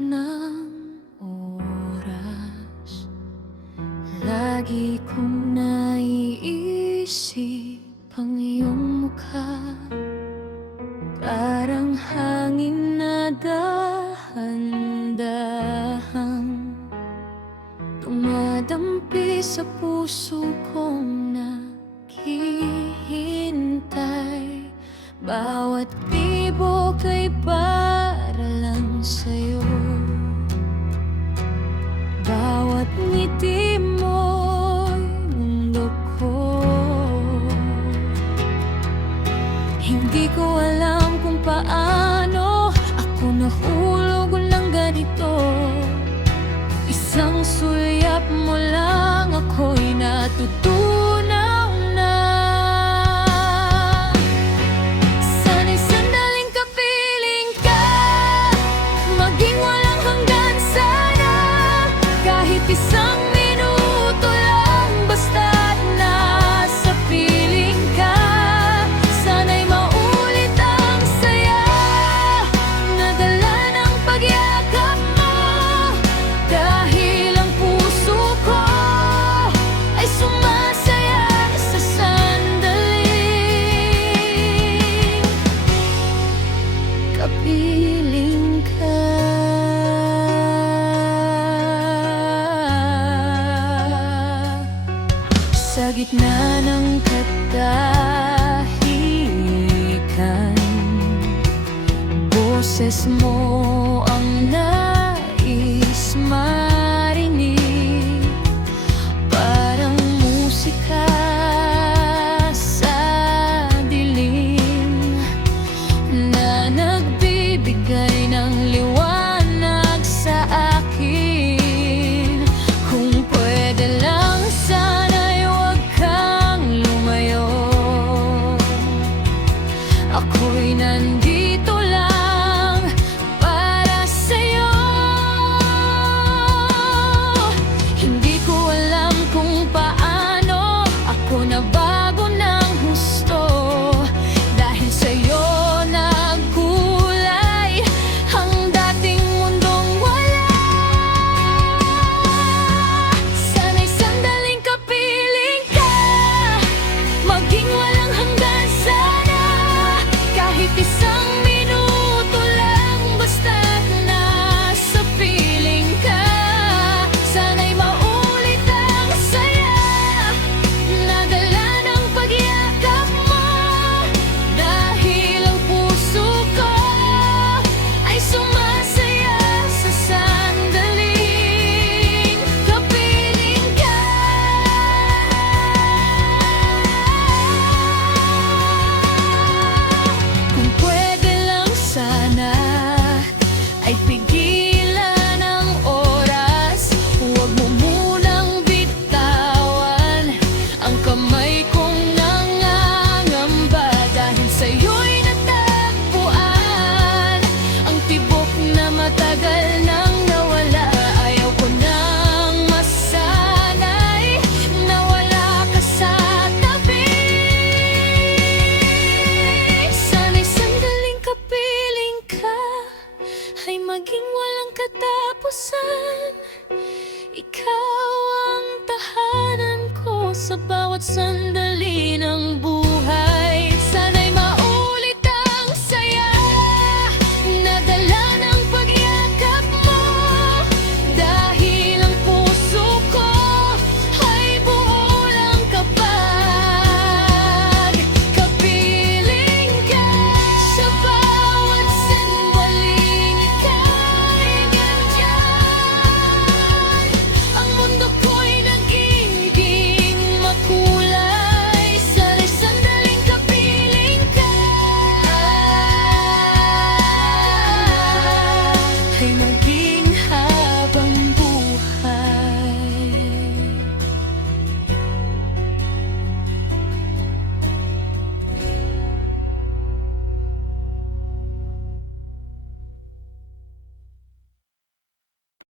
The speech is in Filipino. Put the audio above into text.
ng oras, lagi kong naiisip ang iyong mukha. Parang hangin na dahan-dahang dumadampi sa puso kong naghihintay. Bawat tibok ay para lang sa'yo, bawat ngiti mo'y mundo ko. Hindi ko alam kung paano ako nahulog ng ganito. Isang sulyap mo lang ako'y natutunaw na. Sana'y sandaling kapiling ka, maging walang hanggan sana. Kahit isang minuto lang, basta't nasa piling ka. Sana'y maulit ang saya na dala ng pagyakap mo. Dahil ang puso ko ay sumasaya sa sandaling kapiling ka. Sa gitna ng katahimikan, boses mo ang nais marinig. Parang musika sa dilim na nagbibigay ng liwanag sa akin. Kung pwede lang sana'y huwag kang lumayo. Ako'y nandito lang para sa'yo. Hindi ko alam kung paano ako nabago ng husto. Dahil sa'yo nagkulay ang dating mundong wala. Sana'y sandaling kapiling ka, maging walang hanggan sana. Kahit isang minuto lang, basta't nasa piling ka. Sana'y maulit ang saya na dala ng pagyakap mo. Dahil ang puso ko ay sumasaya sa sandaling kapiling ka. Kung pwede lang sana ay pigilan ang oras. Huwag mo munang bitawan ang kamay kong nangangamba. Dahil sa'yo'y natagpuan ang tibok na matagal nang nawala. Ayaw ko nang masanay na wala ka sa tabi. Sana'y sandaling kapiling ka ay maging walang katapusan. Ikaw ang tahanan ko sa bawat sandali ng buhay. Sana'y maulit ang saya na dala ng pagyakap mo. Dahil ang puso ko ay buo lang kapag kapiling ka. Sa bawat sandaling ika'y nandyan, ang mundo ko'y nagiging makulay. Sana'y sandaling kapiling ka ay